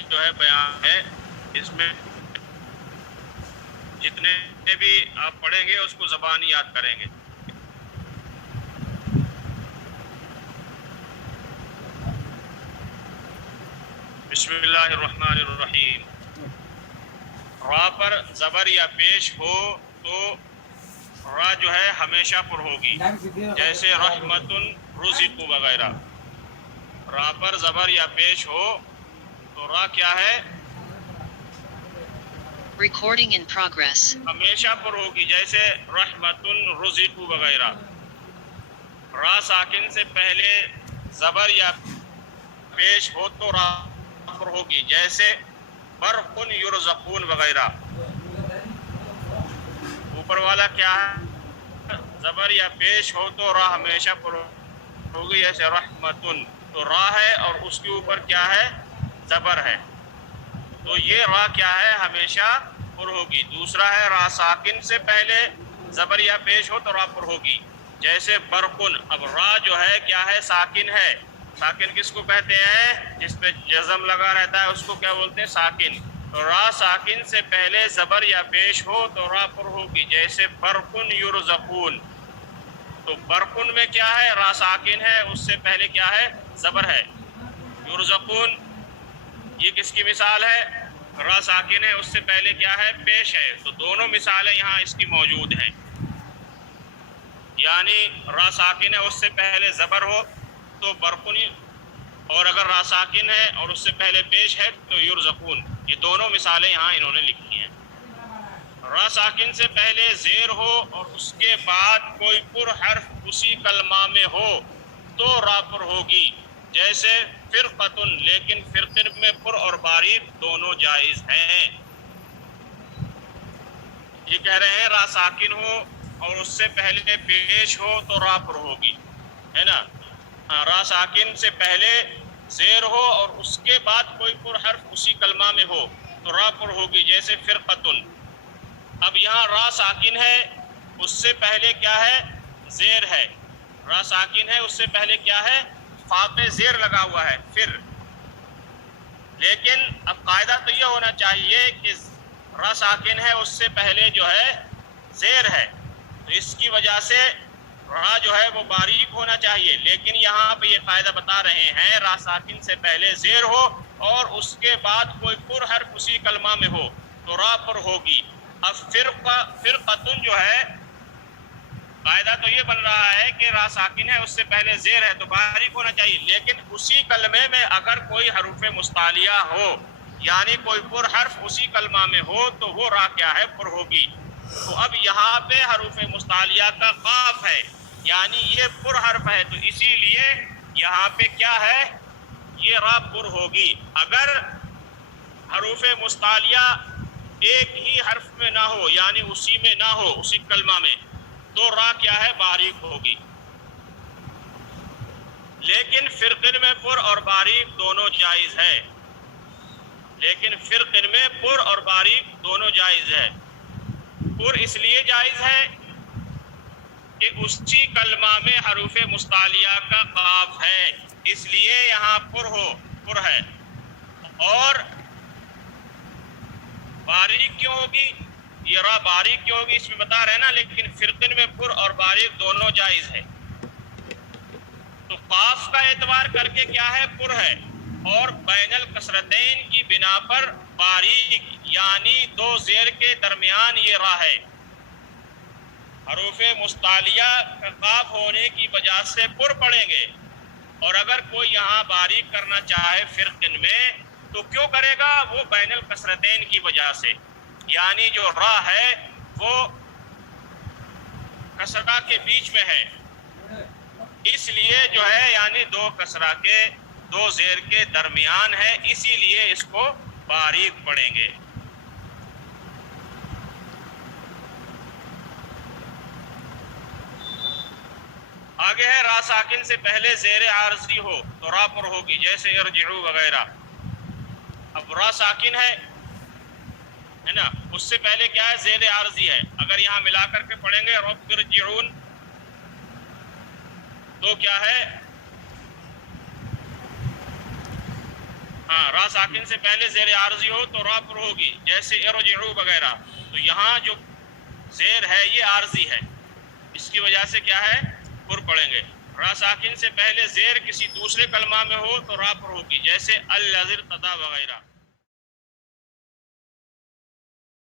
جو ہے بیان ہے، اس میں جتنے بھی آپ پڑھیں گے اس کو زبانی یاد کریں گے. بسم اللہ الرحمن الرحیم. را پر زبر یا پیش ہو تو را جو ہے ہمیشہ پر ہوگی، جیسے رحمتن، رزق وغیرہ. را پر زبر یا پیش ہو تو را کیا ہے؟ Recording in progress. ہمیشہ پر ہوگی، جیسے رحمتن، رزق وغیرہ. را ساکن سے پہلے زبر یا پیش ہو تو را پر ہوگی، جیسے برقن، یرزقون وغیرہ. اوپر والا کیا ہے؟ زبر یا پیش ہو تو را ہمیشہ پر ہوگی، جیسے رحمتن. تو را ہے اور اس کے اوپر کیا ہے؟ زبر ہے. تو یہ را کیا ہے؟ ہمیشہ پر ہوگی. دوسرا ہے را ساکن سے پہلے زبر یا پیش ہو تو را پر ہوگی، جیسے برقن. اب را جو ہے کیا ہے؟ ساکن ہے. ساکن کس کو کہتے ہیں؟ جس پہ جزم لگا رہتا ہے اس کو کیا بولتے ہیں؟ ساکن. تو را ساکن سے پہلے زبر یا پیش ہو تو را پر ہوگی، جیسے برقن، یرزقون. تو برقن میں کیا ہے؟ را ساکن ہے، اس سے پہلے کیا ہے؟ زبر ہے. یرزقون یہ کس کی مثال ہے؟ را ساکن ہے، اس سے پہلے کیا ہے؟ پیش ہے. تو دونوں مثالیں یہاں اس کی موجود ہیں. یعنی را ساکن ہے، اس سے پہلے زبر ہو تو برقن، اور اگر را ساکن ہے اور اس سے پہلے پیش ہے تو یرزقون. یہ دونوں مثالیں یہاں انہوں نے لکھی ہیں. را ساکن سے پہلے زیر ہو اور اس کے بعد کوئی پر حرف اسی کلمہ میں ہو تو را پر ہوگی، جیسے فرقتن. لیکن فرقن میں پر اور باریک دونوں جائز ہیں. یہ کہہ رہے ہیں را ساکن ہو اور اس سے پہلے پیش ہو تو را پر ہوگی، ہے نا. را ساکن سے پہلے زیر ہو اور اس کے بعد کوئی پر حرف اسی کلمہ میں ہو تو را پر ہوگی، جیسے فرقتن. اب یہاں را ساکن ہے، اس سے پہلے کیا ہے؟ زیر ہے. را ساکن ہے، اس سے پہلے کیا ہے؟ فا پہ زیر لگا ہوا ہے پھر. لیکن اب قاعدہ تو یہ ہونا چاہیے کہ را ساکن ہے، اس سے پہلے جو ہے زیر ہے، تو اس کی وجہ سے را جو ہے وہ باریک ہونا چاہیے. لیکن یہاں پہ یہ قاعدہ بتا رہے ہیں را ساکن سے پہلے زیر ہو اور اس کے بعد کوئی پر حرف اسی کلمہ میں ہو تو را پر ہوگی. اب فرقتن جو ہے قاعدہ تو یہ بن رہا ہے کہ را ساکن ہے، اس سے پہلے زیر ہے تو باریک ہونا چاہیے. لیکن اسی کلمے میں اگر کوئی حروف مستعلیہ ہو، یعنی کوئی پر حرف اسی کلمہ میں ہو تو وہ را کیا ہے؟ پر ہوگی. تو اب یہاں پہ حروف مستعلیہ کا قاف ہے، یعنی یہ پر حرف ہے، تو اسی لیے یہاں پہ کیا ہے؟ یہ را پر ہوگی. اگر حروف مستعلیہ ایک ہی حرف میں نہ ہو، یعنی اسی میں نہ ہو، اسی کلمہ میں، تو را کیا ہے؟ باریک ہوگی. لیکن فرقن میں پر اور باریک دونوں جائز ہے. لیکن فرقن میں پر اور باریک دونوں جائز ہے. پر اس لیے جائز ہے کہ اسی کلمہ میں حروف مستعلیہ کا قاف ہے، اس لیے یہاں پر ہے. اور باریک کیوں ہوگی؟ یہ را باریک کیوں ہوگی اس میں بتا رہے نا. لیکن فرقن میں پر اور باریک دونوں جائز ہے. تو قاف کا اعتبار کر کے کیا ہے؟ پر ہے. اور بین الکسرتین کی بنا پر باریک، یعنی دو زیر کے درمیان یہ را ہے. حروف مستعلیہ کا قاف ہونے کی وجہ سے پر پڑھیں گے، اور اگر کوئی یہاں باریک کرنا چاہے فرقن میں تو کیوں کرے گا؟ وہ بین الکسرتین کی وجہ سے، یعنی جو را ہے وہ کسرہ کے بیچ میں ہے، اس لیے جو ہے یعنی دو کسرہ کے دو زیر کے درمیان ہے، اسی لیے اس کو باریک پڑھیں گے. آگے ہے را ساکن سے پہلے زیر عارضی ہو تو را پر ہوگی، جیسے ارجعو وغیرہ. اب را ساکن ہے نا، اس سے پہلے کیا ہے؟ زیر عارضی ہے. اگر یہاں ملا کر کے پڑھیں گے رب ارجعون تو کیا ہے؟ ہاں را ساکن سے پہلے زیر عارضی ہو تو را پر ہوگی، جیسے ارجعو وغیرہ. تو یہاں جو زیر ہے یہ عارضی ہے، اس کی وجہ سے کیا ہے پر پڑھیں گے. را ساکن سے پہلے زیر کسی دوسرے کلمہ میں ہو تو را پر ہوگی، جیسے الذی ارتضی وغیرہ.